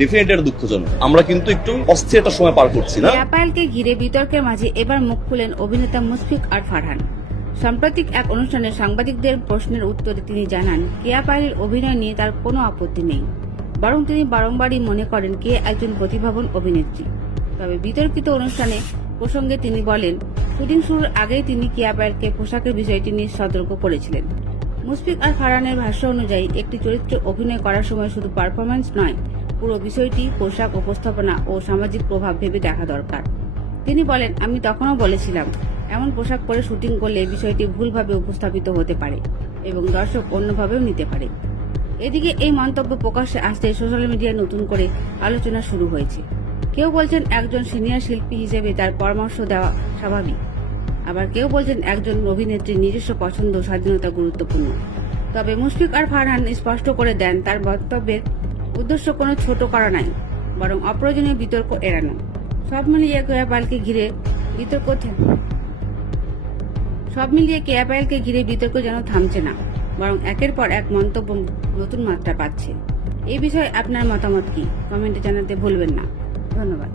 Definitely এটা দুঃখজনক। আমরা কিন্তু একটু অস্থির একটা সময় পার করছি না। কেয়া পায়েলকে ঘিরে বিতর্কের মাঝে এবার মুখ খুলেন অভিনেতা মুশফিক আর ফারহান। সাম্প্রতিক এক অনুষ্ঠানে সাংবাদিকদের প্রশ্নের উত্তরে তিনি জানান, কেয়া পায়েলের অভিনয় নিয়ে তার কোনো আপত্তি নেই, বরং তিনি বারংবারই মনে করেন কে একজন প্রতিভাবান অভিনেত্রী। তবে বিতর্কিত অনুষ্ঠানে প্রসঙ্গে তিনি বলেন, শুটিং শুরুর আগেই তিনি কেয়া পায়েলকে পোশাকের বিষয়টি নিয়ে সতর্ক করেছিলেন। মুশফিক আর ফারহানের ভাষ্য অনুযায়ী একটি চরিত্রে অভিনয় করার সময় শুধু পারফরম্যান্স নয়, পুরো বিষয়টি পোশাক, উপস্থাপনা ও সামাজিক প্রভাব ভেবে দেখা দরকার। তিনি বলেন, আমি তখনও বলেছিলাম, এমন পোশাক পরে শুটিং করলে বিষয়টি ভুলভাবে উপস্থাপিত হতে পারে এবং দর্শক অন্যভাবেও নিতে পারে। এদিকে এই মন্তব্য প্রকাশ্যে আসতে সোশ্যাল মিডিয়ায় নতুন করে আলোচনা শুরু হয়েছে। কেউ বলছেন একজন সিনিয়র শিল্পী হিসেবে তার পরামর্শ দেওয়া স্বাভাবিক, আবার কেউ বলছেন একজন অভিনেত্রীর নিজস্ব পছন্দ ও স্বাধীনতা গুরুত্বপূর্ণ। তবে মুশফিক আর ফারহান স্পষ্ট করে দেন, তার বক্তব্যের উদ্দেশ্য কোনো ছোট করা নাই, বরং অপ্রয়োজনীয় বিতর্ক এড়ানো। সব মিলিয়ে কেয়া পায়েলকে ঘিরে বিতর্ক যেন থামছে না, বরং একের পর এক মন্তব্য নতুন মাত্রা পাচ্ছে। এই বিষয়ে আপনার মতামত কি? কমেন্টে জানাতে ভুলবেন না। ধন্যবাদ।